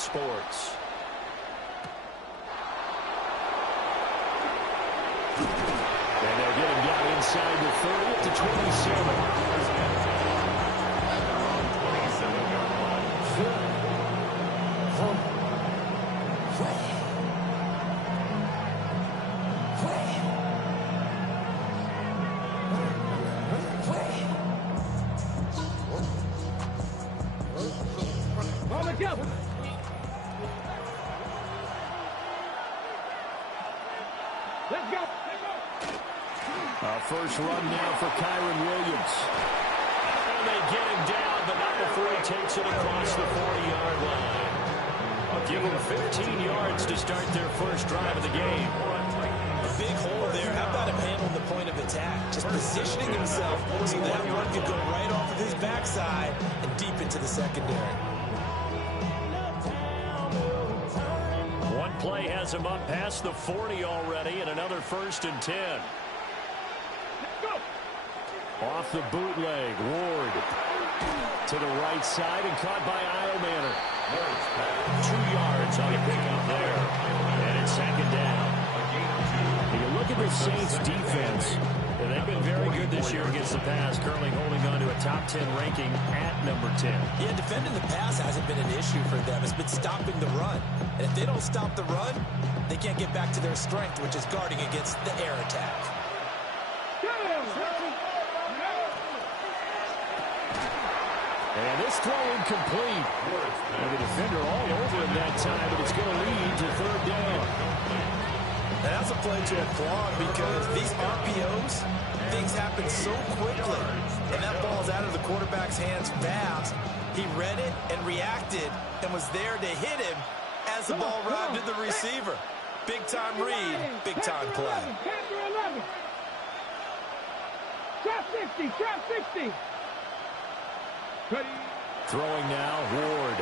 sports. And they'll get him down inside the 30 to 27. First run now for Kyron Williams. And they get him down, but not before he takes it across the 40-yard line. I'll give them 15 yards to start their first drive of the game. A big hole there. How about him handling the point of attack? Just positioning himself so that one could go right off of his backside and deep into the secondary. One play has him up past the 40 already, and another 1st and 10. Off the bootleg, Ward to the right side and caught by Eilmanner. 2 yards on the pickup there, and it's 2nd down. When you look at the Saints' defense, they've been very good this year against the pass, currently holding on to a top 10 ranking at number 10. Yeah, defending the pass hasn't been an issue for them. It's been stopping the run. And if they don't stop the run, they can't get back to their strength, which is guarding against the air attack. And this throw incomplete. And the defender all over him that time, but it's going to lead to 3rd down. And that's a play to applaud because these RPOs, things happen so quickly. And that ball's out of the quarterback's hands fast. He read it and reacted and was there to hit him as the ball arrived at the receiver. Big-time read, big-time play. Trap 60, trap 60. Throwing now, Ward.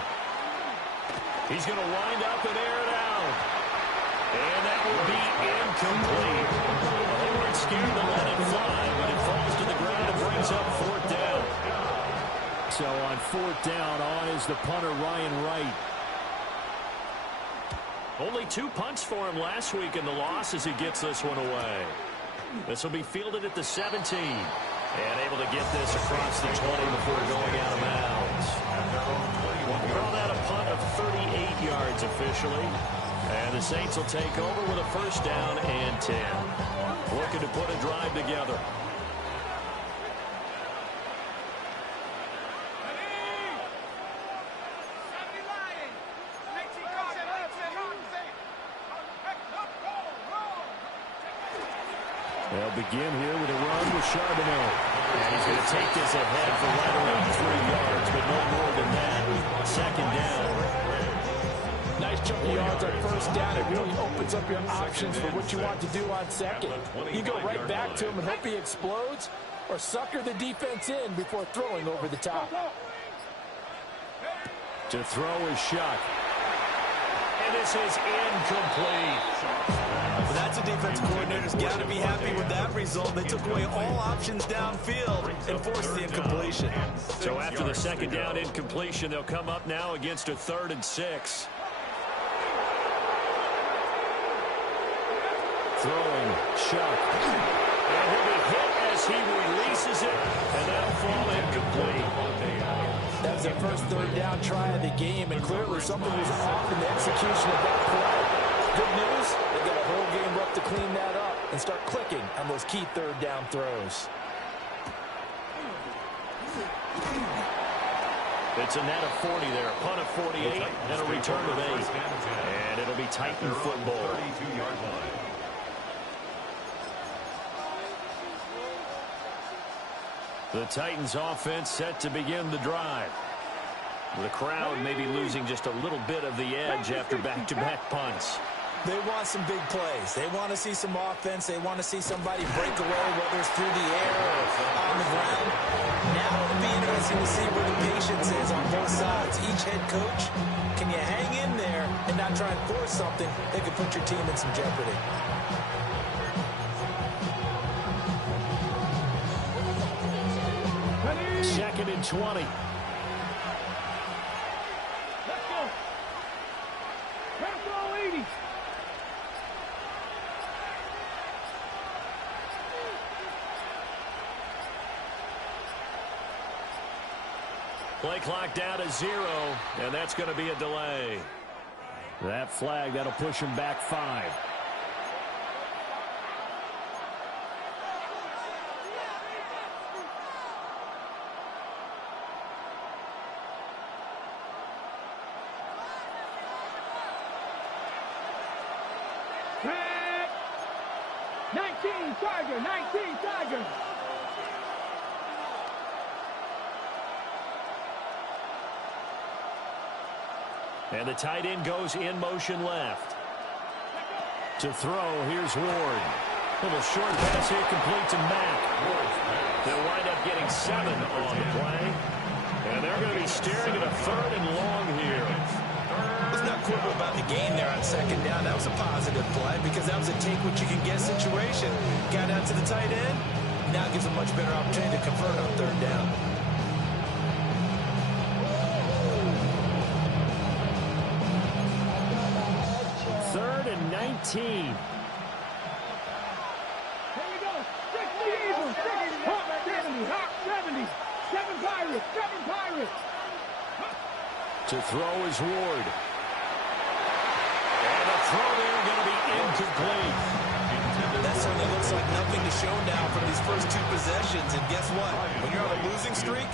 He's going to wind up and air it out. And that will be incomplete. Well, they weren't scared to let it fly, but it falls to the ground and brings up 4th down. So on 4th down, on is the punter, Ryan Wright. Only 2 punts for him last week in the loss as he gets this one away. This will be fielded at the 17. And able to get this across the 20 before going out of bounds. We'll call that a punt of 38 yards officially. And the Saints will take over with a 1st down and 10. Looking to put a drive together. They'll begin here with a run with Charbonnet. And he's going to take this ahead for right around 3 yards, but no more than that. 2nd down. Nice chunk of yards on 1st down. It really opens up your options for what you want to do on 2nd. You go right back to him and hope he explodes, or sucker the defense in before throwing over the top. To throw is Shuck. And this is incomplete. Well, that's a defense coordinator's got to be happy with that result. They took away all options downfield and forced the incompletion. So after the 2nd down incompletion, they'll come up now against a 3rd and 6. Throwing, Shuck. And he'll be hit as he releases it, and that'll fall incomplete. That was their first 3rd down try of the game, and clearly something was off in the execution of that play. Good news, they've got a whole game left to clean that up and start clicking on those key 3rd down throws. It's a net of 40 there, a punt of 48, and a return of 8. And it'll be Titan football. The Titans offense set to begin the drive. The crowd may be losing just a little bit of the edge after back-to-back punts. They want some big plays. They want to see some offense. They want to see somebody break away, whether it's through the air or on the ground. Now it'll be interesting to see where the patience is on both sides. Each head coach, can you hang in there and not try and force something that could put your team in some jeopardy? 2nd and 20. Play clock down to 0, and that's going to be a delay. That flag, that'll push him back 5. Red. 19 Tiger, 19 Tiger. And the tight end goes in motion left. To throw, here's Ward. Little short pass here, complete to Mack. They'll wind up getting 7 on the play. And they're going to be staring at a 3rd and long here. Let's not quibble about the gain there on 2nd down. That was a positive play because that was a take-what-you-can-get situation. Got out to the tight end. Now gives a much better opportunity to convert on 3rd down. And 19. Here we go. 60 Eagles. 70. Hawk 70. 7 Pirates. 7 Pirates. To throw is Ward. And the throw there going to be incomplete. That certainly looks like nothing to show now from these first 2 possessions. And guess what? When you're on a losing streak,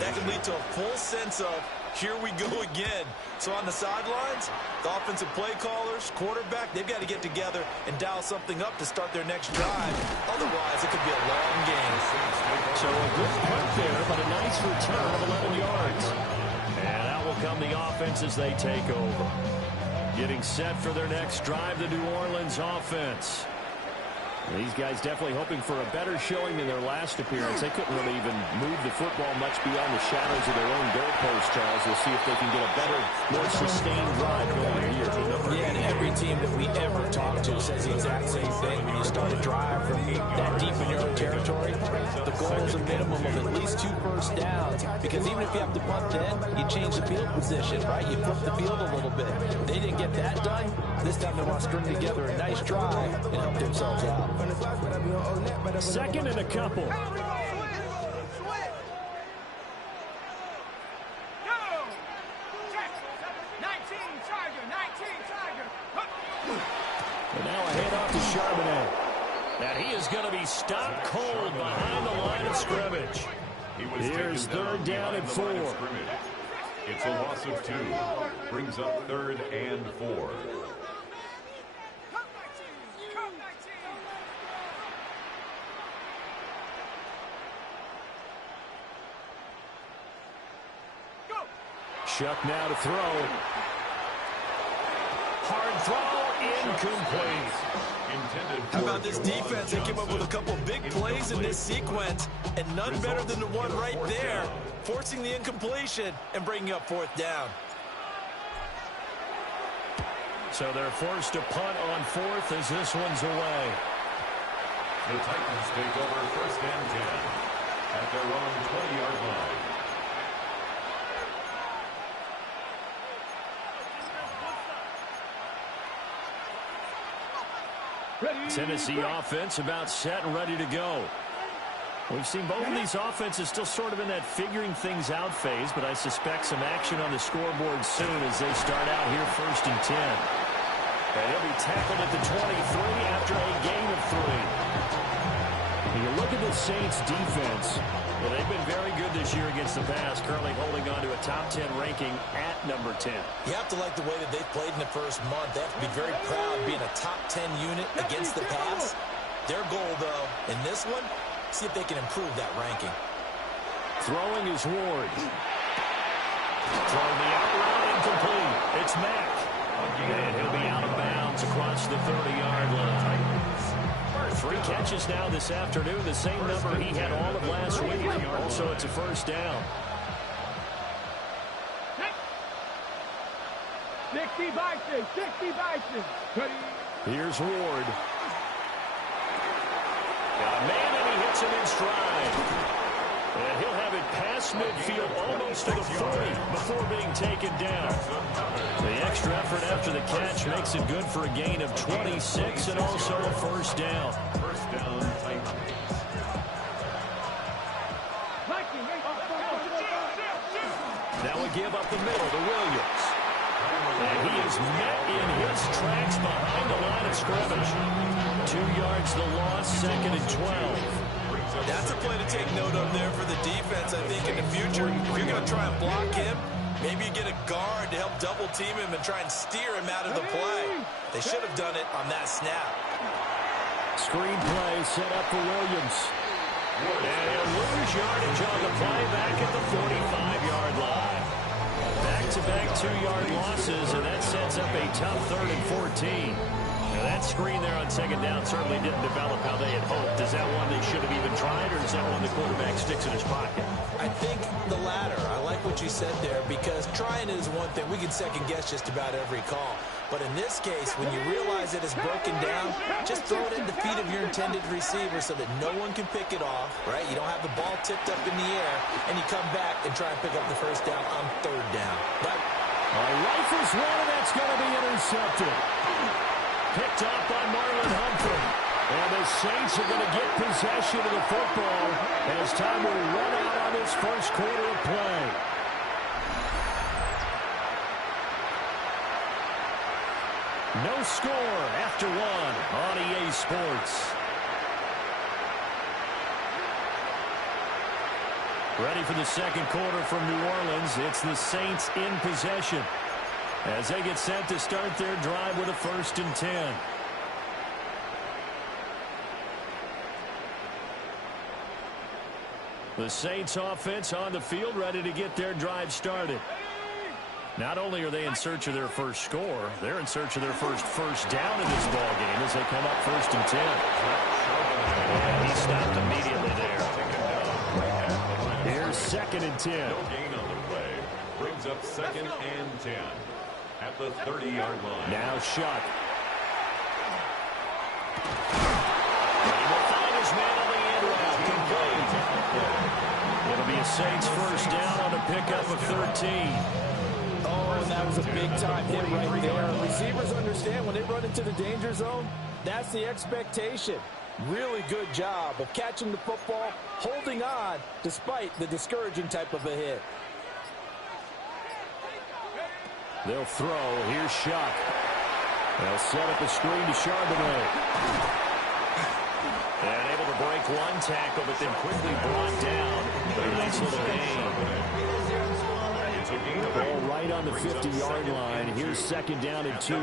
that can lead to a full sense of, here we go again. So on the sidelines, the offensive play callers, quarterback, they've got to get together and dial something up to start their next drive. Otherwise, it could be a long game. So a good punt there, but a nice return of 11 yards. And out will come the offense as they take over. Getting set for their next drive, the New Orleans offense. These guys definitely hoping for a better showing than their last appearance. They couldn't really even move the football much beyond the shadows of their own goalpost, Charles. We'll see if they can get a better, more sustained drive going here. Yeah, and every team that we ever talk to says the exact same thing. When you start a drive from that deep in your own territory, the goal is a minimum of at least 2 first downs. Because even if you have to punt then, you change the field position, right? You flip the field a little bit. They didn't get that done. This time they want to string together a nice drive and help themselves out. 2nd and a couple. Go. 19 Tiger. 19 Tiger. And now a handoff to Charbonnet. And he is going to be stopped cold behind the line of scrimmage. Here's 3rd down and 4. It's a loss of 2. Brings up 3rd and 4. Chuck now to throw. Hard throw, incomplete. How about this defense? They came up with a couple big plays in this sequence, and none better than the one right there, forcing the incompletion and bringing up 4th down. So they're forced to punt on 4th as this one's away. The Titans take over 1st and 10 at their own 20-yard line. Tennessee offense about set and ready to go. We've seen both of these offenses still sort of in that figuring things out phase, but I suspect some action on the scoreboard soon as they start out here 1st and 10. And he'll be tackled at the 23 after a gain of 3. You look at the Saints defense. Well, they've been very good this year against the pass, currently holding on to a top 10 ranking at number 10. You have to like the way that they've played in the first month. They have to be very proud being a top 10 unit against the pass. Their goal, though, in this one, see if they can improve that ranking. Throwing is Ward. Throwing the out route, incomplete. It's Mack. And he'll be out of bounds across the 30-yard line. 3 catches now this afternoon, the same number he had all of last week. Also, it's a 1st down. 60 Bison. 60 Bison. Here's Ward. Got a man, and he hits him in stride. And he'll have it past midfield, almost to the 40 before being taken down. The extra effort after the catch makes it good for a gain of 26 and also a 1st down. 1st down, Titans. up the middle to Williams. And he is met in his tracks behind the line of scrimmage. 2 yards the loss, 2nd and 12. That's a play to take note of there for the defense, I think, in the future. If you're going to try and block him, maybe you get a guard to help double-team him and try and steer him out of the play. They should have done it on that snap. Screen play set up for Williams. And he'll lose yardage on the play back at the 45-yard line. Back-to-back 2-yard losses, and that sets up a tough 3rd and 14. Now that screen there on 2nd down certainly didn't develop how they had hoped. Is that one they should have even tried, or is that one the quarterback sticks in his pocket? I think the latter. I like what you said there, because trying is one thing. We can second-guess just about every call. But in this case, when you realize it is broken down, just throw it at the feet of your intended receiver so that no one can pick it off, right? You don't have the ball tipped up in the air, and you come back and try and pick up the 1st down on 3rd down. A lifeless run, and that's going to be intercepted. Picked off by Marlon Humphrey. And the Saints are going to get possession of the football as time will run out on this 1st quarter of play. No score after 1 on EA Sports. Ready for the 2nd quarter from New Orleans. It's the Saints in possession as they get set to start their drive with a 1st and 10. The Saints offense on the field, ready to get their drive started. Not only are they in search of their first score, they're in search of their first down in this ball game as they come up 1st and 10. And he stopped immediately there. Here's 2nd and 10. No gain on the play. Brings up 2nd and 10 at the 30-yard line. Now Shuck. He will find his man on the end route. Complete. It'll be a Saints 1st down on a pickup of 13. And that was a big-time hit right there. Receivers understand when they run into the danger zone, that's the expectation. Really good job of catching the football, holding on, despite the discouraging type of a hit. They'll throw. Here's Shuck. They'll set up a screen to Charbonnet. And able to break one tackle, but then quickly brought down. But a nice little gain. Ball right on the 50-yard line. Here's 2nd down and 2.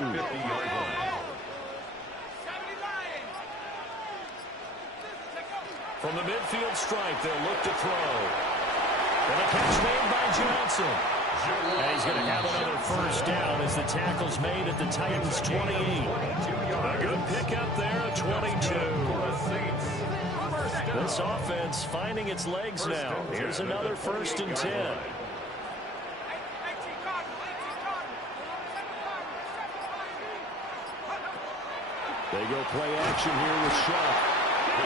From the midfield stripe, they'll look to throw. And a catch made by Johnson. And he's going to have another 1st down as the tackle's made at the Titans' 28. A good pickup there at 22. This offense finding its legs now. Here's another 1st and 10. They go play action here with Shuck.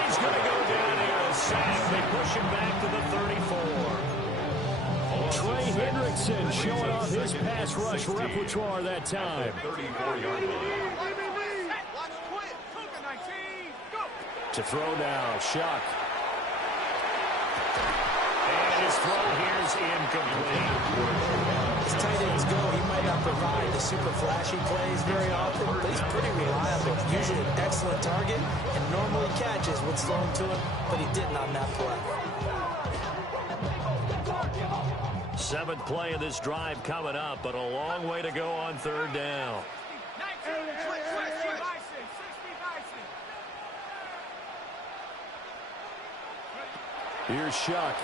He's going to go down here and sack. They push him back to the 34. Trey Hendrickson showing off his pass rush repertoire that time. 34-yard line. To throw now, Shuck. And his throw here is incomplete. As tight ends go, he might not provide the super flashy plays very often, but he's pretty reliable. Usually an excellent target and normally catches what's thrown to him, but he didn't on that play. 7th play of this drive coming up, but a long way to go on 3rd down. Here's Shuck.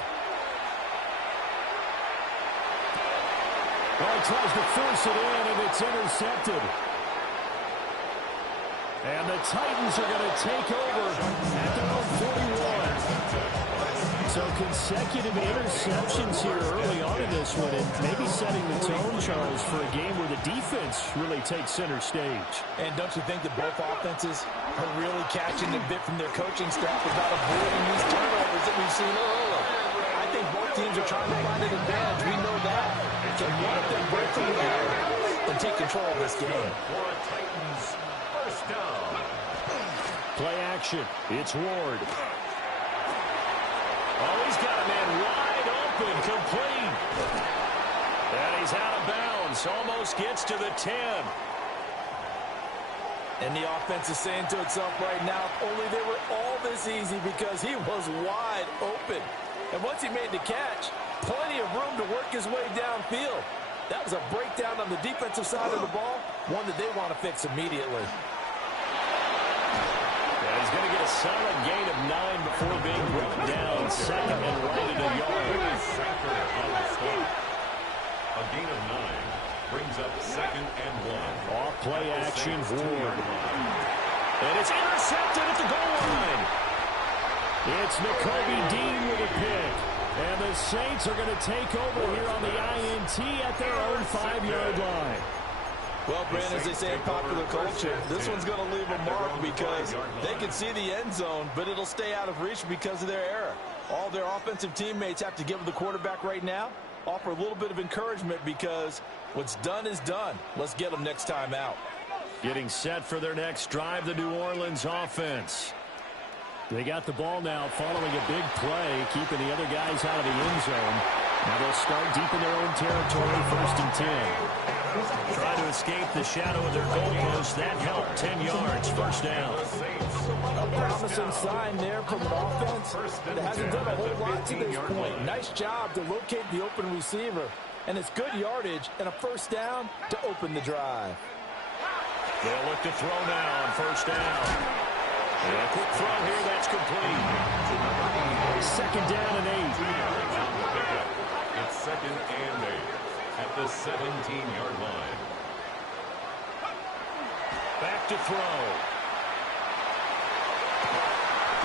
Well, he tries to force it in, and it's intercepted. And the Titans are going to take over at their own 41. So consecutive interceptions here early on in this one, and maybe setting the tone, Charles, for a game where the defense really takes center stage. And don't you think that both offenses are really catching the bit from their coaching staff about avoiding these turnovers that we've seen earlier? I think both teams are trying to find an advantage. We know that. Can one of them break from there and take control of this game? Titans 1st down. Play action. It's Ward. Oh, he's got a man wide open, complete. And he's out of bounds. Almost gets to the 10. And the offense is saying to itself right now, only they were all this easy because he was wide open. And once he made the catch, plenty of room to work his way downfield. That was a breakdown on the defensive side of the ball, one that they want to fix immediately. Yeah, he's going to get a solid gain of 9 before being brought down. Second and right at a yard. A gain of 9 brings up second and 1. Off play action, Ward. And it's intercepted at the goal line. It's Nakobe Dean with a pick. And the Saints are going to take over here on the INT at their own 5-yard line. Well, Brandon, as they say in popular culture, this one's going to leave a mark because they can see the end zone, but it'll stay out of reach because of their error. All their offensive teammates have to give the quarterback right now, offer a little bit of encouragement because what's done is done. Let's get them next time out. Getting set for their next drive, the New Orleans offense. They got the ball now following a big play, keeping the other guys out of the end zone. Now they'll start deep in their own territory, 1st and 10. Try to escape the shadow of their goalpost. That helped. 10 yards, 1st down. A promising sign there from an offense that hasn't done a whole lot to this point. Nice job to locate the open receiver. And it's good yardage and a 1st down to open the drive. They'll look to throw now on 1st down. And a quick throw here, that's complete. 2nd down and 8. It's 2nd and 8 at the 17-yard line. Back to throw.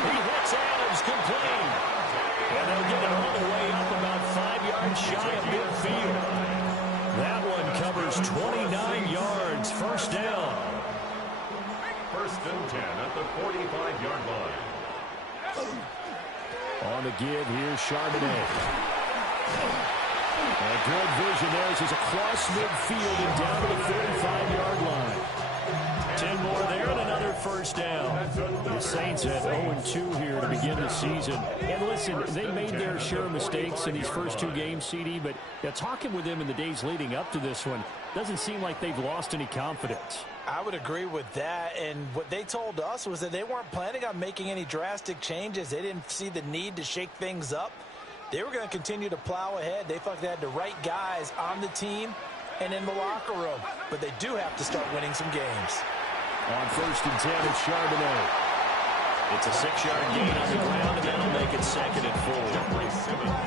He hits Adams, complete. And they'll get it all the way up about 5 yards shy of midfield. That one covers 29 yards, 1st down. 1st and 10 at the 45-yard line. On the give, here's Charbonnet. A good vision there as he's across midfield and down to the 45-yard line. 10 more there and another 1st down. The Saints at 0-2 here to begin the season. And listen, they made their share of mistakes in these first 2 games, CD, but talking with them in the days leading up to this one, doesn't seem like they've lost any confidence. I would agree with that, and what they told us was that they weren't planning on making any drastic changes. They didn't see the need to shake things up. They were going to continue to plow ahead. They felt they had the right guys on the team and in the locker room, but they do have to start winning some games. On 1st and 10, it's Charbonnet. It's a 6-yard gain on the ground, and that'll make it 2nd and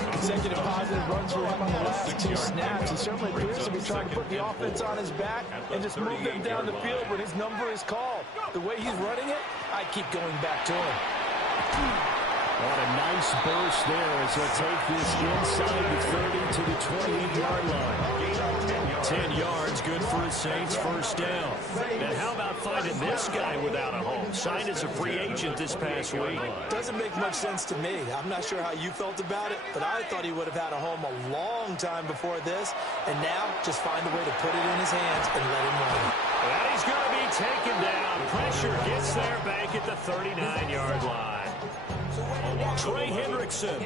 4. Consecutive positive runs for him on the last 2 snaps. He certainly appears to be trying to put the offense on his back and just move them down the field when his number is called. The way he's running it, I keep going back to him. What a nice burst there as he'll take this inside the 30 to the 28-yard line. 10 yards, good for the Saints, 1st down. And how about finding this guy without a home? Signed as a free agent this past week. Doesn't make much sense to me. I'm not sure how you felt about it, but I thought he would have had a home a long time before this. And now, just find a way to put it in his hands and let him run. And he's going to be taken down. Pressure gets there back at the 39-yard line. Trey Hendrickson.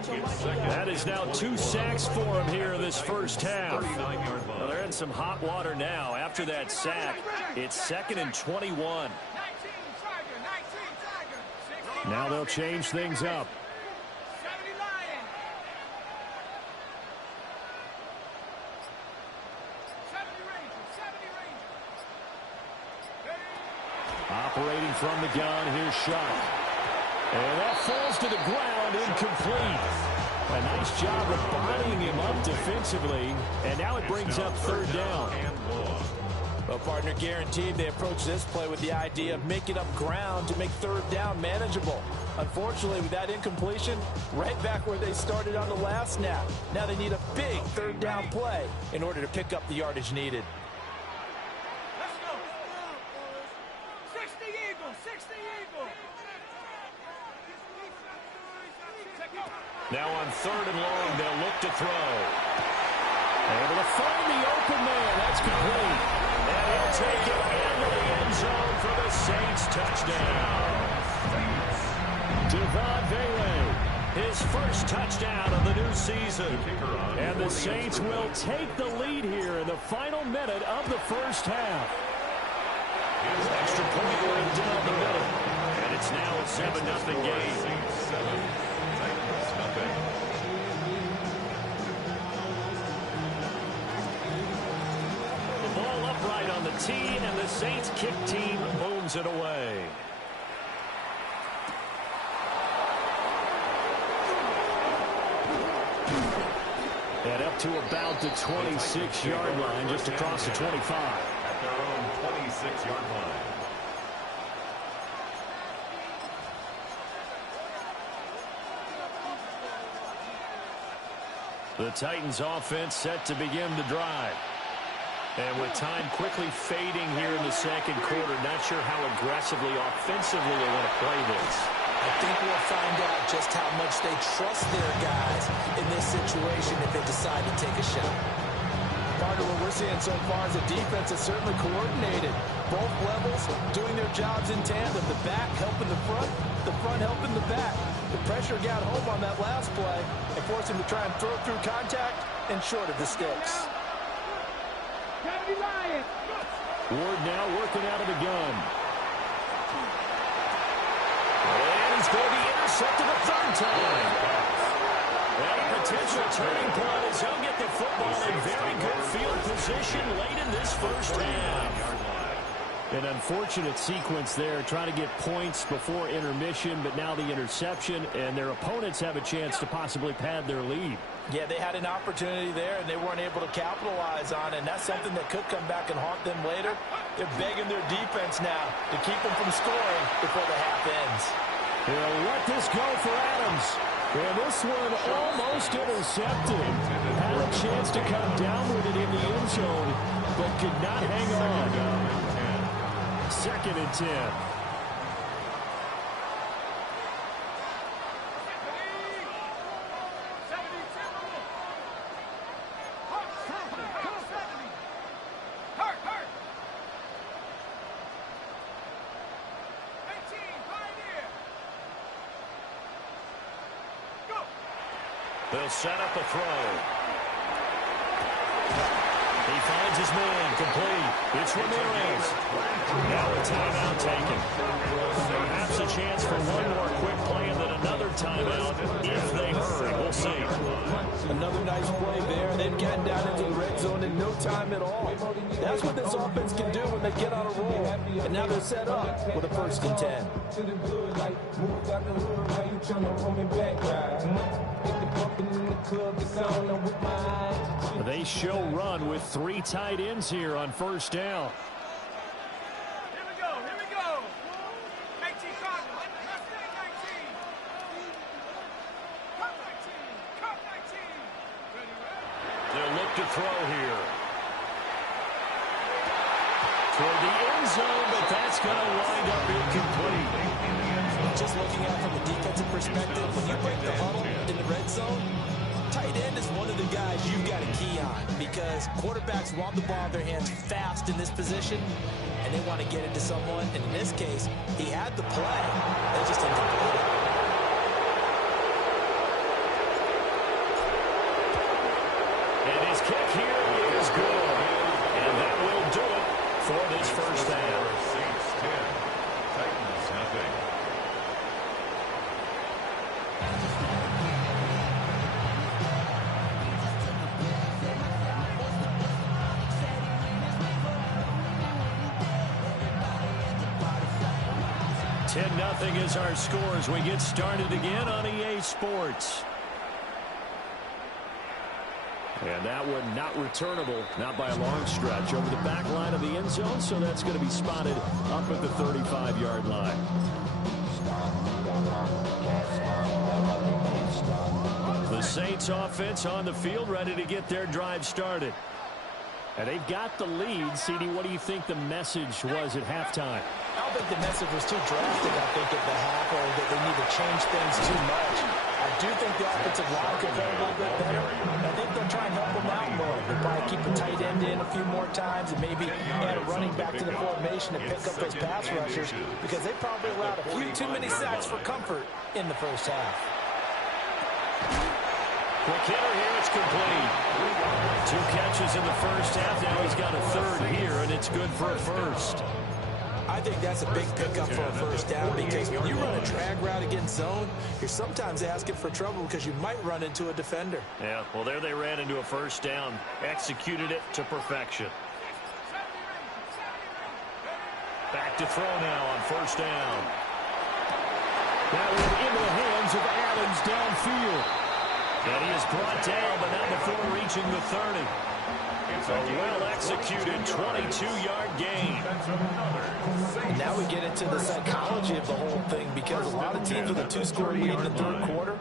That is now 2 sacks for him here in this 1st half. Well, they're in some hot water now. After that sack, it's 2nd and 21. Now they'll change things up. Operating from the gun, here's Sharp. And that falls to the ground, incomplete. A nice job of bodying him up defensively, and now it brings up 3rd down. Well, partner, guaranteed they approach this play with the idea of making up ground to make 3rd down manageable. Unfortunately, with that incompletion, right back where they started on the last snap. Now they need a big 3rd down play in order to pick up the yardage needed. Let's go. 60 Eagles, 60 Eagles. Now on 3rd and long, they'll look to throw. Able to find the open man. That's complete. And he'll take it into the end zone for the Saints touchdown. Devon Vele. His first touchdown of the new season. And the Saints will take the lead here in the final minute of the first half. Extra point right down the middle. And it's now a 7-0 game. The ball upright on the tee, and the Saints kick team booms it away. And up to about the 26-yard line, just across the 25. At their own 26-yard line. The Titans offense set to begin the drive. And with time quickly fading here in the second quarter, not sure how aggressively, offensively they want to play this. I think we'll find out just how much they trust their guys in this situation if they decide to take a shot. Partner, what we're seeing so far is the defense is certainly coordinated. Both levels doing their jobs in tandem. The back helping the front helping the back. The pressure got home on that last play and forced him to try and throw through contact and short of the sticks. Ward now working out of the gun. And he's going to be intercepted a third time. And a potential turning point as he'll get the football in very good field position late in this first half. An unfortunate sequence there, trying to get points before intermission, but now the interception, and their opponents have a chance to possibly pad their lead. Yeah, they had an opportunity there, and they weren't able to capitalize on it, and that's something that could come back and haunt them later. They're begging their defense now to keep them from scoring before the half ends. They'll let this go for Adams. And this one almost intercepted. Had a chance to come down with it in the end zone, but could not hang on. 2nd and 10. They'll set up a throw. He finds his man, complete. It's Ramirez. Now a timeout taken. Perhaps a chance for one more quick play and then another timeout if they hurry. We'll see. Another nice play there. They've gotten down into the red zone in no time at all. That's what this offense can do when they get on a roll. And now they're set up with a 1st and 10. They show run with 3 tight ends here on 1st down. Here we go, here we go. 19 Cardinals, 19. Cut 19. Ready. They'll look to throw here. Toward the end zone, but that's going to wind up incomplete. Just looking at it from a defensive perspective, when you break the huddle in the red zone, tight end is one of the guys you've got to key on because quarterbacks want the ball in their hands fast in this position, and they want to get it to someone. And in this case, he had the play. They just didn't complete it. And his kick here is good. And that will do it for this first half. Saints 10, Titans nothing. Nothing is our score as we get started again on EA Sports. And that one not returnable, not by a long stretch, over the back line of the end zone, so that's going to be spotted up at the 35-yard line. The Saints offense on the field, ready to get their drive started. And they've got the lead. CD, what do you think the message was at halftime? I don't think the message was too drastic, I think, at the half, or that they need to change things too much. I do think the offensive line could play a little bit better. I think they'll try and help them out more. They'll probably keep a tight end in a few more times and maybe add a running back to the formation to pick up those pass rushers because they probably allowed a few too many sacks for comfort in the first half. Quick hitter here, it's complete. 2 catches in the first half. Now he's got a third here, and it's good for a first. I think that's a big pickup for a first down because when you run a drag route against zone, you're sometimes asking for trouble because you might run into a defender. Yeah, well, there they ran into a first down. Executed it to perfection. Back to throw now on first down. That went into the hands of Adams downfield. And he is brought down, but not before reaching the 30. A well-executed 22-yard gain. And now we get into the psychology of the whole thing because a lot of teams with a 2-score lead in the third quarter,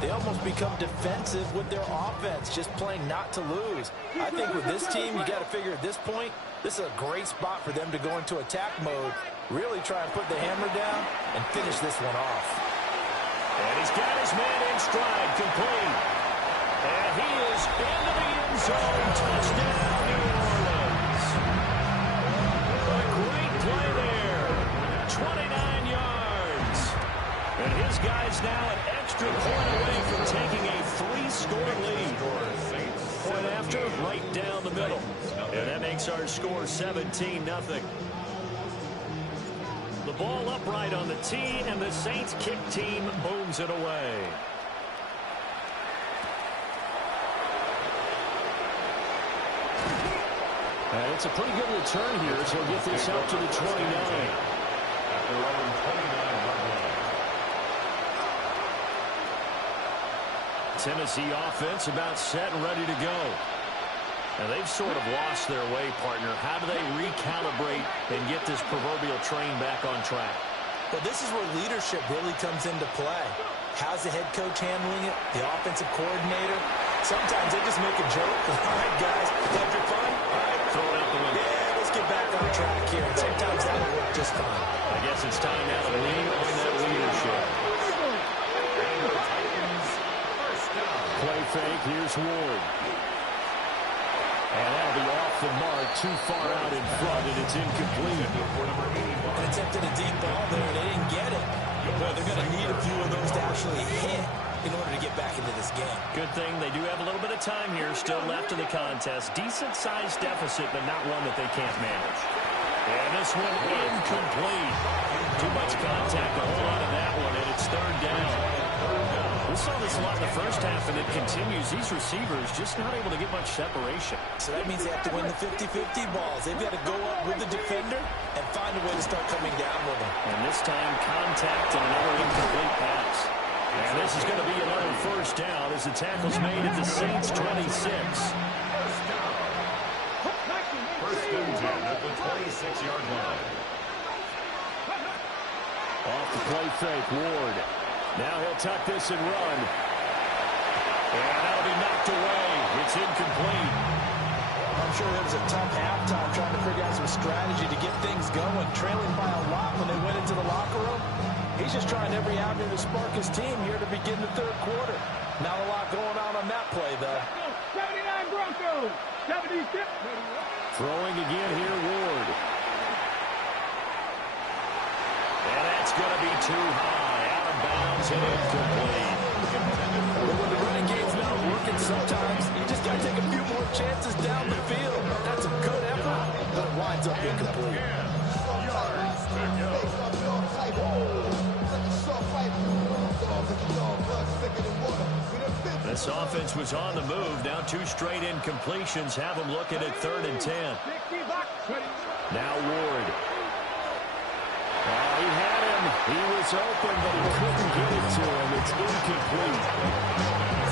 they almost become defensive with their offense, just playing not to lose. I think with this team, you got to figure at this point, this is a great spot for them to go into attack mode, really try and put the hammer down and finish this one off. And he's got his man in stride, complete. And he is into the end zone. Touchdown, New Orleans. A great play there. 29 yards. And his guy's now an extra point away from taking a 3-score lead. Point after, right down the middle. And that makes our score 17-0. The ball upright on the tee, and the Saints kick team booms it away. And it's a pretty good return here, so he'll get this out to the 29. Tennessee offense about set and ready to go. And they've sort of lost their way, partner. How do they recalibrate and get this proverbial train back on track? Well, this is where leadership really comes into play. How's the head coach handling it? The offensive coordinator? Sometimes they just make a joke. All right, guys, had your fun? All right, throw it out the window. Yeah, let's get back on track here. And sometimes that'll work just fine. I guess it's time now to lean on that leadership. Play fake, here's Ward. And that'll be off the mark, too far out in front, and it's incomplete. An attempt at a deep ball there, and they didn't get it. Well, they're going to need a few of those to actually hit in order to get back into this game. Good thing they do have a little bit of time here still left in the contest. Decent-sized deficit, but not one that they can't manage. And this one incomplete. Too much contact to hold on to that one, and it's third down. We saw this a lot in the first half, and it continues. These receivers just not able to get much separation. So that means they have to win the 50-50 balls. They've got to go up with the defender and find a way to start coming down with them. And this time, contact and another incomplete pass. And this is going to be another first down as the tackle's made at the Saints' 26. First and 10 at the 26-yard line. Off the play fake, Ward. Now he'll tuck this and run. And that'll be knocked away. It's incomplete. I'm sure it was a tough halftime trying to figure out some strategy to get things going. Trailing by a lot when they went into the locker room. He's just trying every avenue to spark his team here to begin the third quarter. Not a lot going on that play, though. 79 Broncos. 76. Throwing again here, Ward. And that's going to be too high. Out of bounds and incomplete. But when the running game's not working sometimes, you just got to take a few more chances down the field. That's a good effort, but it winds up incomplete. This offense was on the move. Now 2 straight incompletions have them looking at 3rd and 10. Now Ward. He had him. He was open, but he couldn't get it to him. It's incomplete.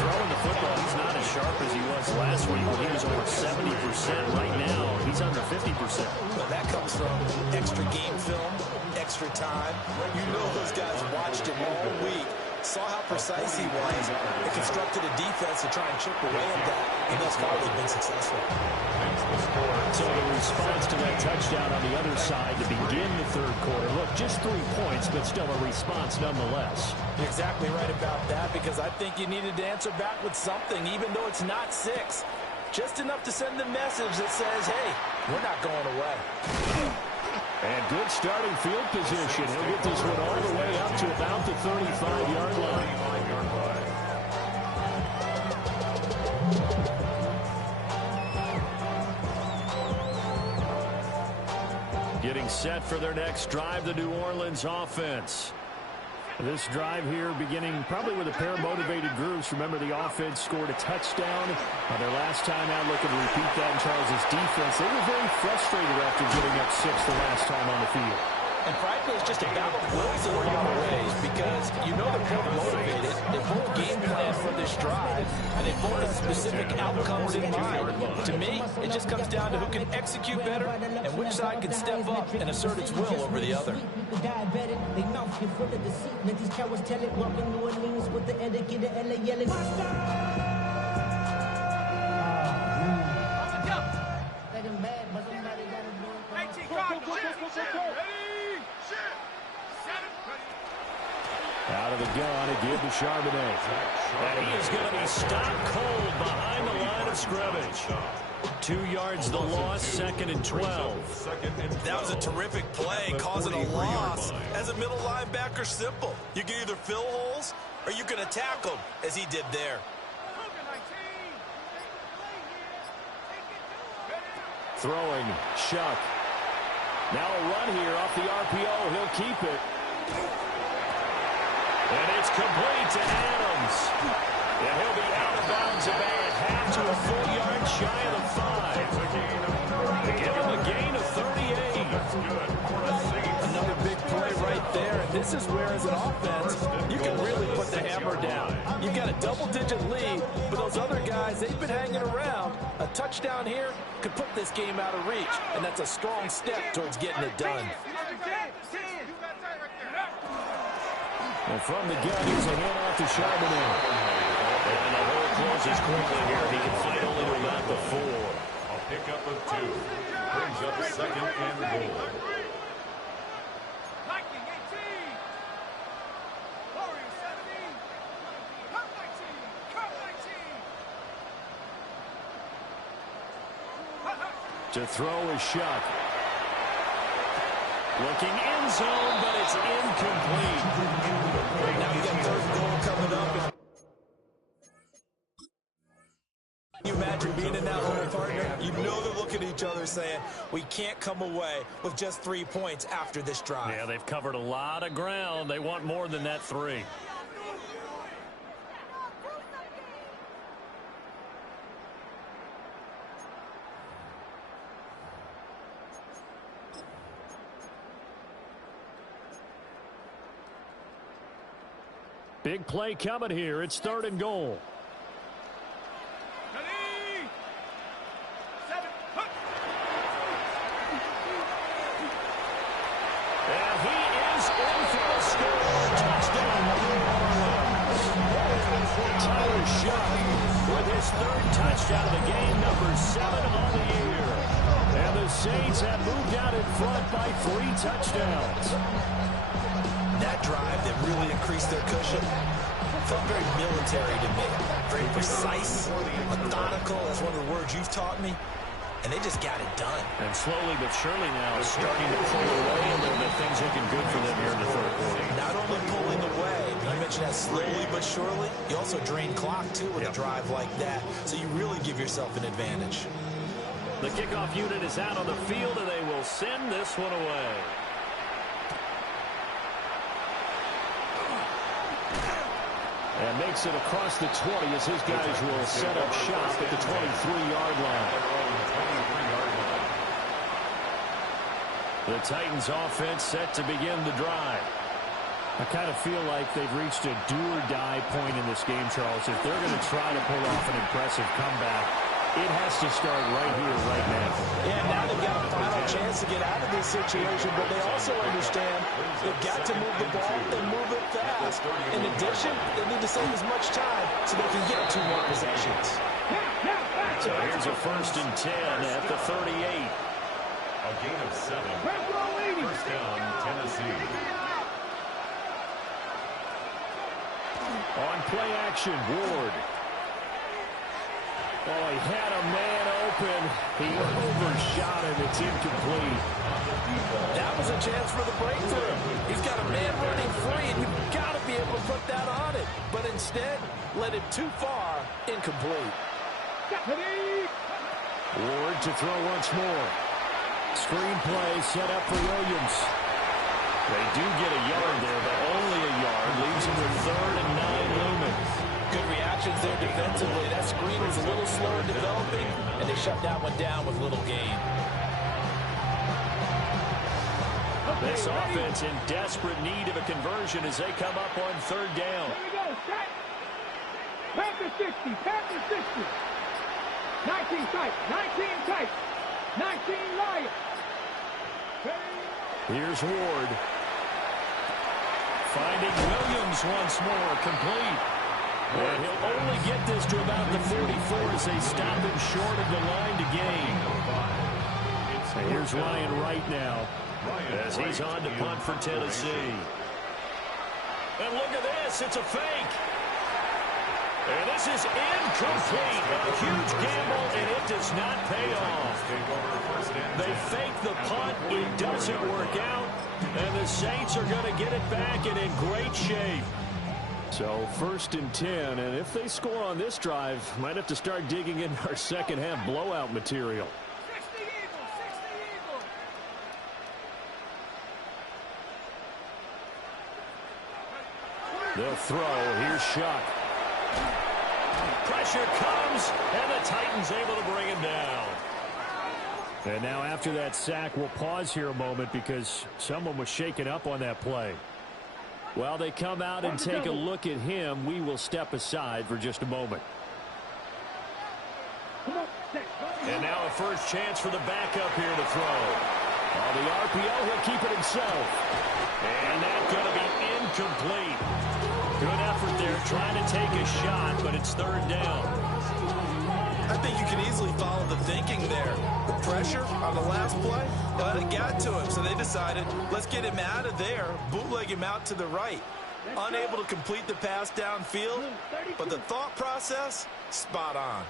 Throwing the football, he's not as sharp as he was last week when he was over 70%. Right now, he's under 50%. Well, that comes from extra game film, extra time. You know those guys watched him all week, saw how precise he was, and constructed a defense to try and chip away at that. And thus far, they've been successful. So the response to that touchdown on the other side to begin the third quarter. Look, just 3 points, but still a response nonetheless. You're exactly right about that, because I think you needed to answer back with something, even though it's not 6. Just enough to send the message that says, hey, we're not going away. And good starting field position. He'll get this one all the way up to about the 35-yard line. Getting set for their next drive, the New Orleans offense. This drive here beginning probably with a pair of motivated groups. Remember, the offense scored a touchdown their last time out. Looking to repeat that in Charles' defense. They were very frustrated after giving up 6 the last time on the field. And frankly, it's just a battle of wills in a lot of ways because you know they're both motivated. They both game plan for this drive, and they both have specific outcomes in mind. To me, it just comes down to who can execute better and which side can step up and assert its will over the other. Out of the gun, a give to Charbonnet. And he is going to be stopped cold behind the line of scrimmage. 2 yards the loss, 2nd and 12. That was a terrific play, causing a loss. As a middle linebacker, simple. You can either fill holes or you can attack them, as he did there. Throwing, Shuck. Now a run here off the RPO. He'll keep it. And it's complete to Adams. And he'll be out of bounds about a half to a full yard shy of the 5. To give him a gain of 38. Another big play right there. And this is where, as an offense, you can really put the hammer down. You've got a double-digit lead, but those other guys, they've been hanging around. A touchdown here could put this game out of reach, and that's a strong step towards getting it done. And from the gun, here's a handoff to Charbonnet. And the hole closes quickly here. He can fight only to about the 4. A pickup of 2. Brings up 2nd and goal. To throw is Shuck. Looking end zone, but it's incomplete. Now you got 3rd and goal coming up. Can you imagine being in that hole, partner? You know they're looking at each other saying, we can't come away with just 3 points after this drive. Yeah, they've covered a lot of ground. They want more than that 3. Big play coming here. It's 3rd and goal. And he is in for the score. Touchdown, New Orleans. Tyler Shuck With his 3rd touchdown of the game, number 7 on the year. And the Saints have moved out in front by 3 touchdowns. That drive that really increased their cushion felt very military to me. Very precise, methodical, that's one of the words you've taught me. And they just got it done. And slowly but surely now starting to pull away a little bit. Things looking good for them here in the 3rd quarter. Not only pulling away, but you mentioned that slowly but surely, you also drain clock too with a drive like that. So you really give yourself an advantage. The kickoff unit is out on the field, and they will send this one away. And makes it across the 20 as his guys will set up shop at the 23-yard line. The Titans offense set to begin the drive. I kind of feel like they've reached a do-or-die point in this game, Charles. If they're going to try to pull off an impressive comeback, it has to start right here, right now. Yeah, now they've got a final chance to get out of this situation, but they also understand they've got to move the ball and move it fast. In addition, they need to save as much time so they can get 2 more possessions. So here's a 1st and 10 at the 38. A gain of 7. First down, Tennessee. On play action, Ward. Oh, he had a man open. He overshot him. It's incomplete. That was a chance for the breakthrough. He's got a man running free, and you've got to be able to put that on it. But instead, led it too far, incomplete. Ward to throw once more. Screen play set up for Williams. They do get a yard there, but only a yard. Leaves them with 3rd and 9 looming. Good reactions there defensively. That screen was a little slower developing, and they shut that one down with little gain. This offense in desperate need of a conversion as they come up on 3rd down. Here we go, set. Panther 60, Panther 60. 19 tight, 19 tight, 19 Lions. Here's Ward. Finding Williams once more, complete. And he'll only get this to about the 44 as they stop him short of the line to gain. And here's Ryan right now. As he's on to punt for Tennessee. And look at this, it's a fake. And this is incomplete. A huge gamble, and it does not pay off. They fake the punt, it doesn't work out, and the Saints are going to get it back and in great shape. So 1st and 10, and if they score on this drive, might have to start digging in our second half blowout material. 60 Eagles, 60 Eagles. They'll throw. Here's Shuck. Pressure comes, and the Titans able to bring him down. And now after that sack, we'll pause here a moment because someone was shaken up on that play. While they come out and take a look at him, we will step aside for just a moment. And now a first chance for the backup here to throw. On the RPO, he'll keep it himself. And that's going to be incomplete. Good effort there, trying to take a shot, but it's 3rd down. I think you can easily follow the thinking there. The pressure on the last play, it got to him, so they decided, let's get him out of there, bootleg him out to the right. Unable to complete the pass downfield, but the thought process, spot on.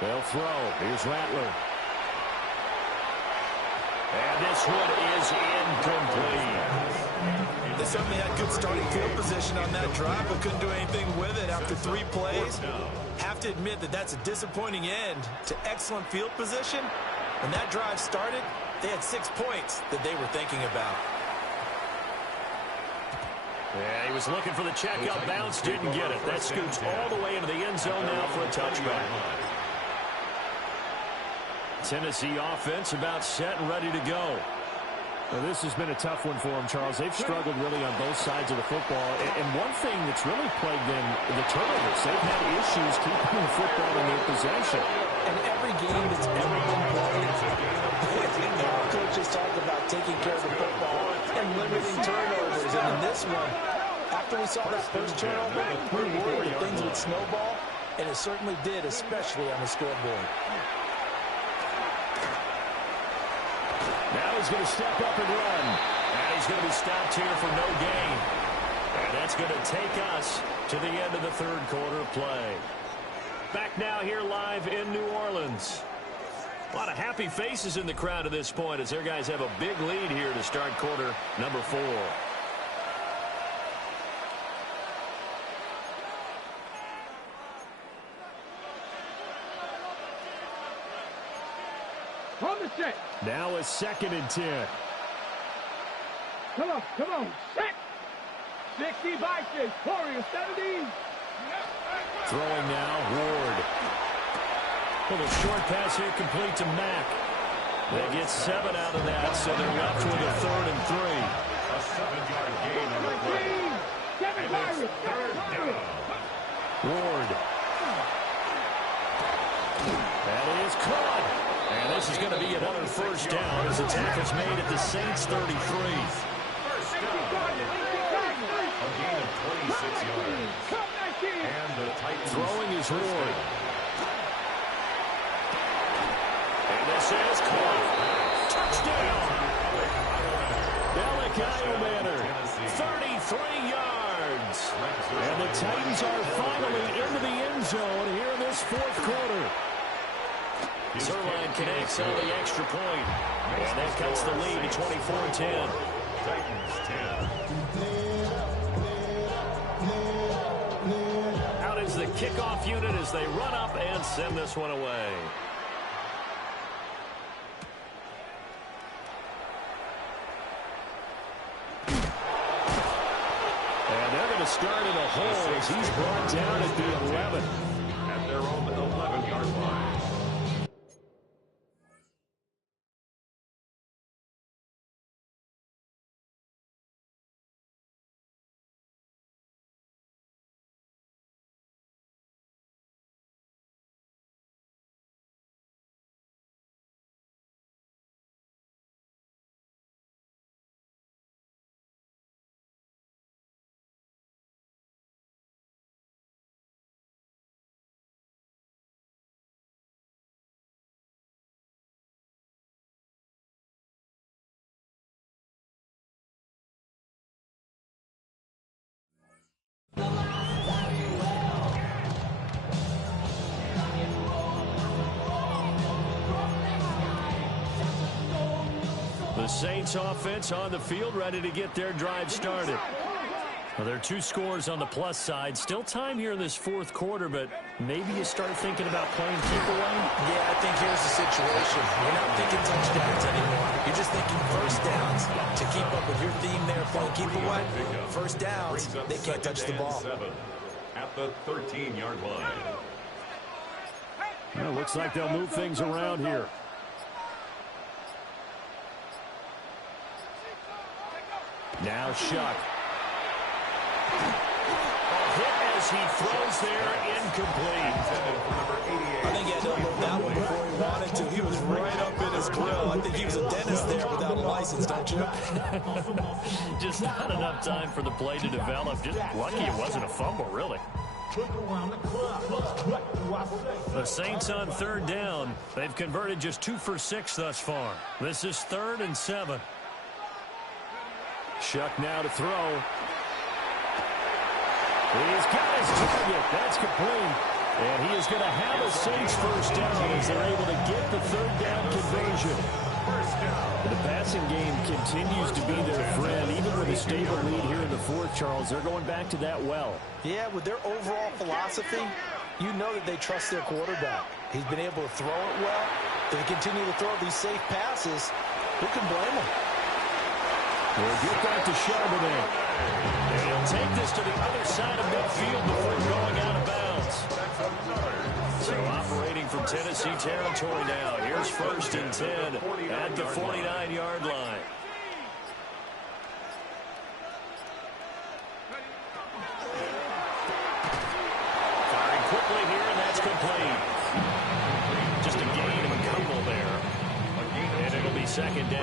They'll throw. Here's Rattler. And this one is incomplete. They certainly had good starting field position on that drive, but couldn't do anything with it after 3 plays. Have to admit that that's a disappointing end to excellent field position. When that drive started, they had 6 points that they were thinking about. Yeah, he was looking for the checkout bounce, didn't get it. That scoots all the way into the end zone now for a touchback. Tennessee offense about set and ready to go. Well, this has been a tough one for them, Charles. They've struggled really on both sides of the football. And one thing that's really plagued them, the turnovers. They've had issues keeping the football in their possession. And every game that's ever been played, our coaches talk about taking care of the football and limiting turnovers. And in this one, after we saw that first turnover, we worried that things would snowball, and it certainly did, especially on the scoreboard. Now he's going to step up and run. And he's going to be stopped here for no gain. And that's going to take us to the end of the 3rd quarter of play. Back now here live in New Orleans. A lot of happy faces in the crowd at this point as their guys have a big lead here to start quarter number 4. On the set. Now a 2nd and 10. Come on, set. 60 Vikings, Warriors 70. Throwing now, Ward. Little short pass here complete to Mack. They get 7 out of that, so they're left with a 3rd and 3. A 7-yard gain on the play. 7 Pirates, 7 Pirates. Ward. That is caught. And this is going to be another first down as the tackle's made at the Saints 33. First down. A gain of 26 yards. And the Titans Throwing is Ward. And this is caught. Touchdown. Kyle Manor, 33 yards. And the Titans are finally into the end zone here in this 4th quarter. Zerline connects on the extra point. And that cuts the lead to 24-10. Titans 10. Out is the kickoff unit as they run up and send this one away. start in a hole as he's brought down at the 11. At their own 11-yard line. The Saints offense on the field, ready to get their drive started. Well, there are 2 scores on the plus side. Still time here in this fourth quarter, but maybe you start thinking about playing keep away? Yeah, I think here's the situation. You're not thinking touchdowns anymore. You're just thinking first downs. To keep up with your theme there, playing keep away, first downs, they can't touch the ball. At the 13-yard line. Well, looks like they'll move things around here. Now Shuck. Hit as he throws there, incomplete. I think he had to unload that one before he wanted to. He was right up in his grill. I think he was a dentist there without a license, don't you? Just not enough time for the play to develop. Just lucky it wasn't a fumble, really. The Saints on third down. They've converted just 2 for 6 thus far. This is 3rd and 7. Shuck now to throw. He's got his target. That's complete. And he is going to have a Saints first down as they're able to get the third down conversion. The passing game continues to be their friend. Even with a stable lead here in the fourth, Charles, they're going back to that well. Yeah, with their overall philosophy, you know that they trust their quarterback. He's been able to throw it well. If they continue to throw these safe passes, who can blame him? We'll get back to Charbonnet. And he'll take this to the other side of midfield before going out of bounds. So operating from Tennessee territory now. Here's 1st and 10 at the 49-yard line. Firing quickly here, and that's complete. Just a gain of a couple there. And it'll be 2nd down.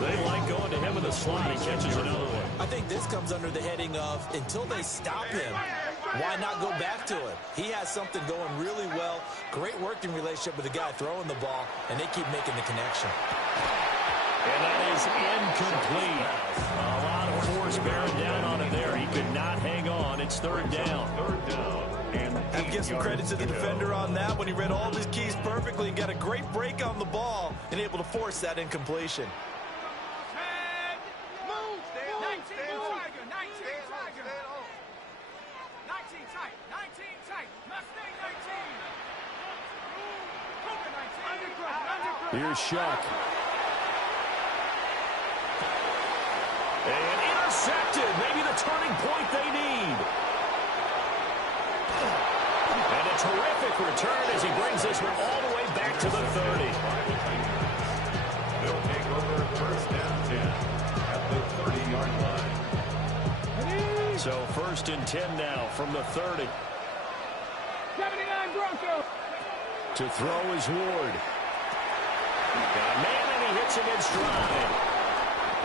They like going to him in the slot. He catches another one. I think this comes under the heading of, until they stop him, why not go back to it? He has something going really well. Great working relationship with the guy throwing the ball, and they keep making the connection. And that is incomplete. A lot of force bearing down on him there. He could not hang on. It's 3rd down. And give some credit to the defender on that when he read all of his keys perfectly and got a great break on the ball and able to force that incompletion. Here's Shuck. And intercepted. Maybe the turning point they need. And a terrific return as he brings this one all the way back to the 30. They'll take over 1st and 10 at the 30-yard line. So 1st and 10 now from the 30. 79 Broncos. To throw is Ward. Got a man, and he hits him in stride.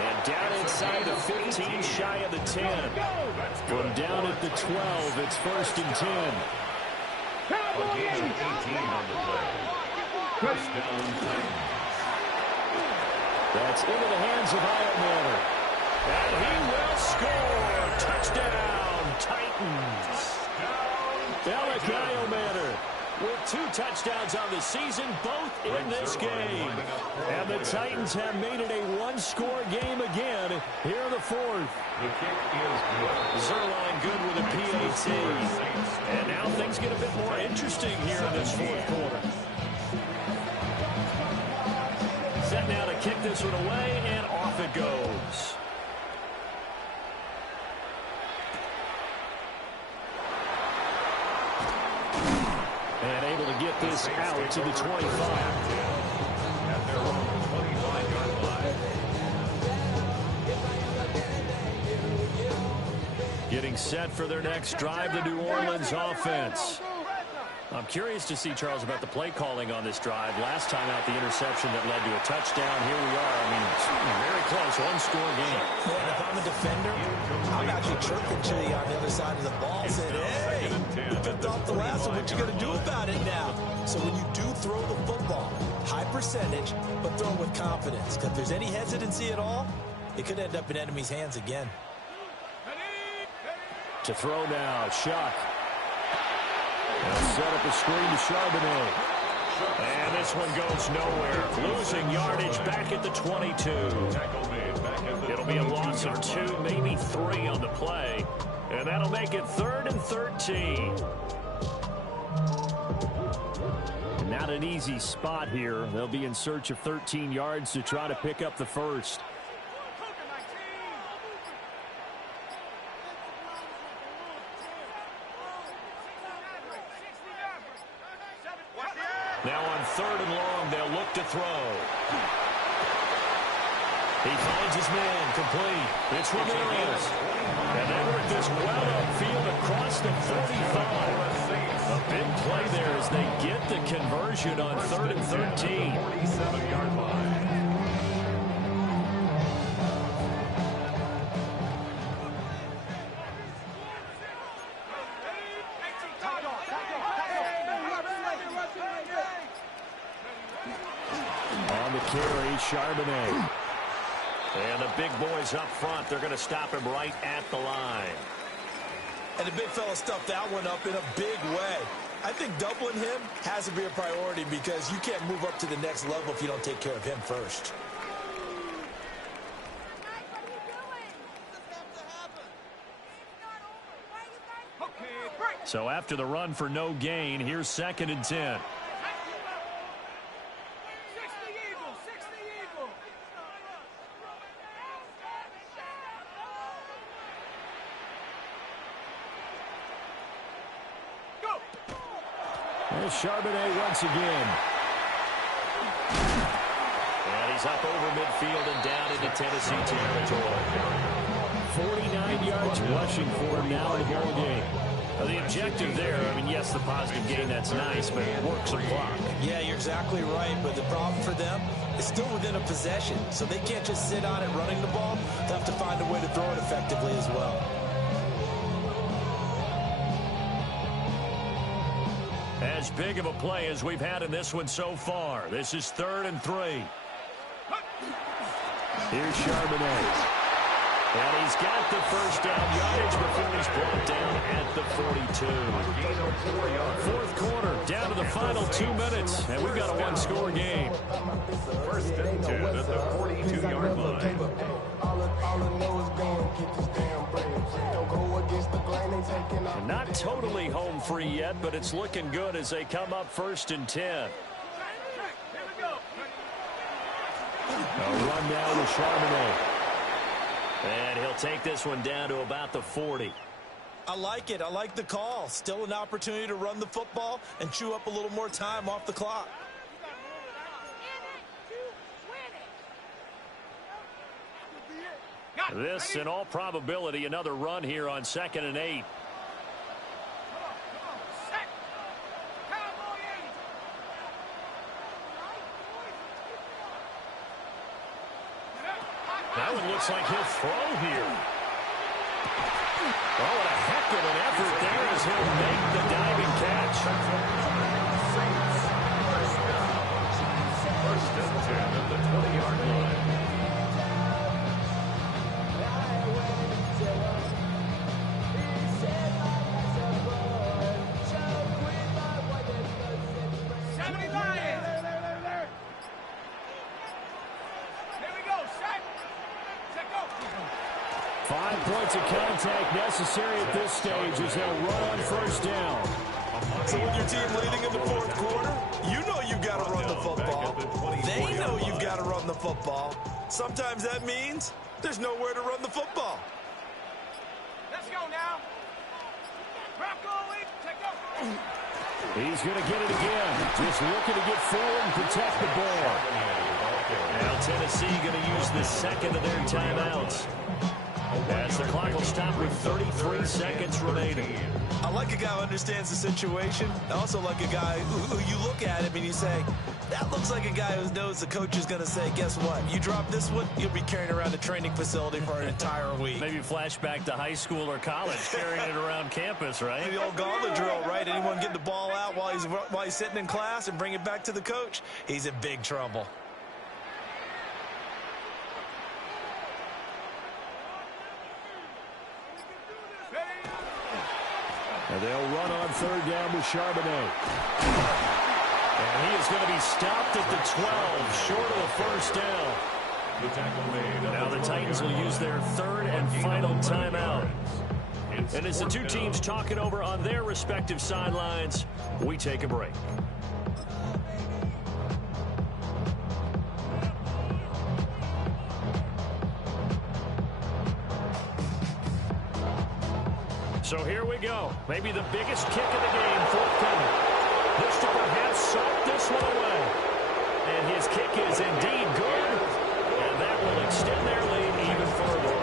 And down inside the 15, shy of the 10. From down at the 12, it's 1st and 10. A gain of 18 on the play. 1st down, Titans. That's into the hands of Iomanner. And he will score. Touchdown, Titans. Alec Iomanner with 2 touchdowns on the season, both in this game. And the Titans have made it a 1-score game again here in the 4th. The kick is good. Zerline good with a PAT. And now things get a bit more interesting here in this 4th quarter. Set now to kick this one away, and off it goes. this out to the 25. At their own 25-yard line. Getting set for their next drive, the New Orleans offense. I'm curious to see, Charles, about the play calling on this drive. Last time out, the interception that led to a touchdown. Here we are. I mean, it's very close, one-score game. Man, if I'm a defender, I'm actually chirping to you on the other side of the ball, saying, hey, you picked off the last one. What you going to do about it now? So when you do throw the football, high percentage, but throw it with confidence. Because if there's any hesitancy at all, it could end up in enemy's hands again. To throw now, Shuck. And set up a screen to Charbonnet. And this one goes nowhere. Losing yardage back at the 22. It'll be a loss of 2, maybe 3 on the play. And that'll make it 3rd and 13. Not an easy spot here. They'll be in search of 13 yards to try to pick up the first. Now on 3rd and long, they'll look to throw. He finds his man, complete. It's Ramirez. And they work this well upfield across the 45. A big play there as they get the conversion on 3rd and 13. 47-yard line. On the carry, Charbonnet. And the big boys up front, they're going to stop him right at the line. And the big fella stuffed that one up in a big way. I think doubling him has to be a priority because you can't move up to the next level if you don't take care of him first. So after the run for no gain, here's 2nd and 10. There's Charbonnet once again. And he's up over midfield and down into Tennessee territory. 49 yards rushing for him now in the ball game. Now the objective there, I mean, yes, the positive gain, that's nice, but work some clock. Yeah, you're exactly right, but the problem for them is still within a possession, so they can't just sit on it running the ball. They have to find a way to throw it effectively as well. As big of a play as we've had in this one so far. This is 3rd and 3. Here's Charbonnet. And he's got the first down yardage before he's brought down at the 42. 4th quarter, down to the final 2 minutes, and we've got a one-score game. 1st and 10 at the 42-yard line. And not totally home free yet, but it's looking good as they come up 1st and 10. A run down with Charbonnet. And he'll take this one down to about the 40. I like it. I like the call. Still an opportunity to run the football and chew up a little more time off the clock. This, in all probability, another run here on 2nd and 8. That one looks like he'll throw here. Oh, what a heck of an effort there as he'll make the diving catch. 1st and 10 at the 20-yard line. Points of contact necessary at this stage as they'll run on 1st down. So when your team leading in the 4th quarter, you know you've got to run the football. They know you've got to run the football. Sometimes that means there's nowhere to run the football. Let's go now. Rock on, take go. He's going to get it again. Just looking to get forward and protect the ball. Now Tennessee going to use the second of their timeouts, as the clock will stop with 33 seconds remaining. I like a guy who understands the situation. I also like a guy who you look at him and you say, that looks like a guy who knows the coach is going to say, guess what? You drop this one, you'll be carrying around the training facility for an entire week. Maybe flashback to high school or college, carrying it around campus, right? The old gauntlet drill, right? Anyone get the ball out while he's sitting in class and bring it back to the coach, he's in big trouble. And they'll run on third down with Charbonnet. And he is going to be stopped at the 12, short of the first down. Now the Titans will use their third and final timeout. And as the two teams talk it over on their respective sidelines, we take a break. So here we go. Maybe the biggest kick of the game forthcoming. This to perhaps soak this one away. And his kick is indeed good. And that will extend their lead even further.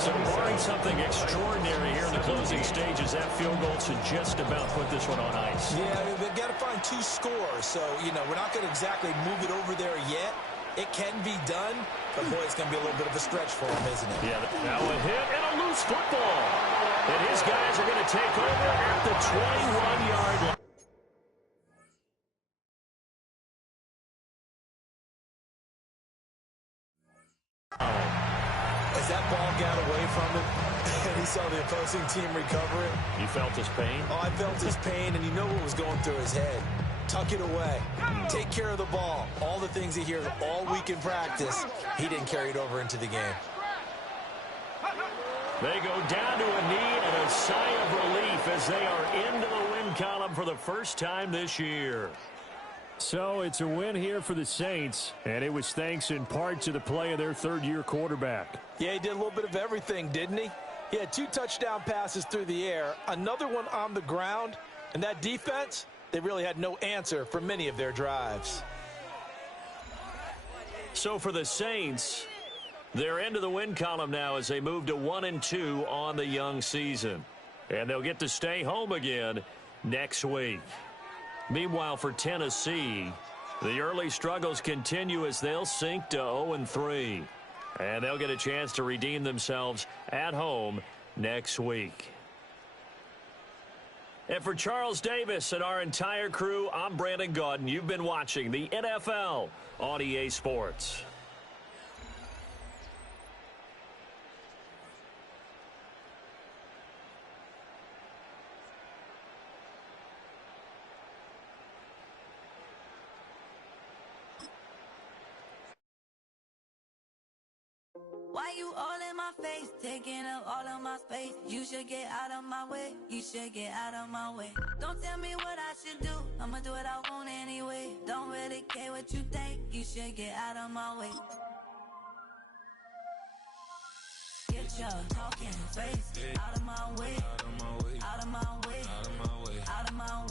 So barring something extraordinary here in the closing stages, that field goal should just about put this one on ice. Yeah, they've got to find 2 scores. So, we're not going to exactly move it over there yet. It can be done, but boy, it's going to be a little bit of a stretch for him, isn't it? Yeah, now a hit and a loose football. And his guys are going to take over at the 21-yard line. As that ball got away from him, and he saw the opposing team recover it. You felt his pain? Oh, I felt his pain, and you know what was going through his head. Tuck it away. Take care of the ball. All the things he hears all week in practice, he didn't carry it over into the game. They go down to a knee and a sigh of relief as they are into the win column for the first time this year. So it's a win here for the Saints, and it was thanks in part to the play of their third-year quarterback. Yeah, he did a little bit of everything, didn't he? He had 2 touchdown passes through the air, another one on the ground, and that defense, they really had no answer for many of their drives. So for the Saints, they're into the win column now as they move to 1-2 on the young season. And they'll get to stay home again next week. Meanwhile, for Tennessee, the early struggles continue as they'll sink to 0-3. And they'll get a chance to redeem themselves at home next week. And for Charles Davis and our entire crew, I'm Brandon Gaudin. You've been watching the NFL on EA Sports. Why you all in my face, taking up all of my space? You should get out of my way, you should get out of my way. Don't tell me what I should do, I'ma do what I want anyway. Don't really care what you think, you should get out of my way. Get your talking face out of my way, out of my way, out of my way, out of my way.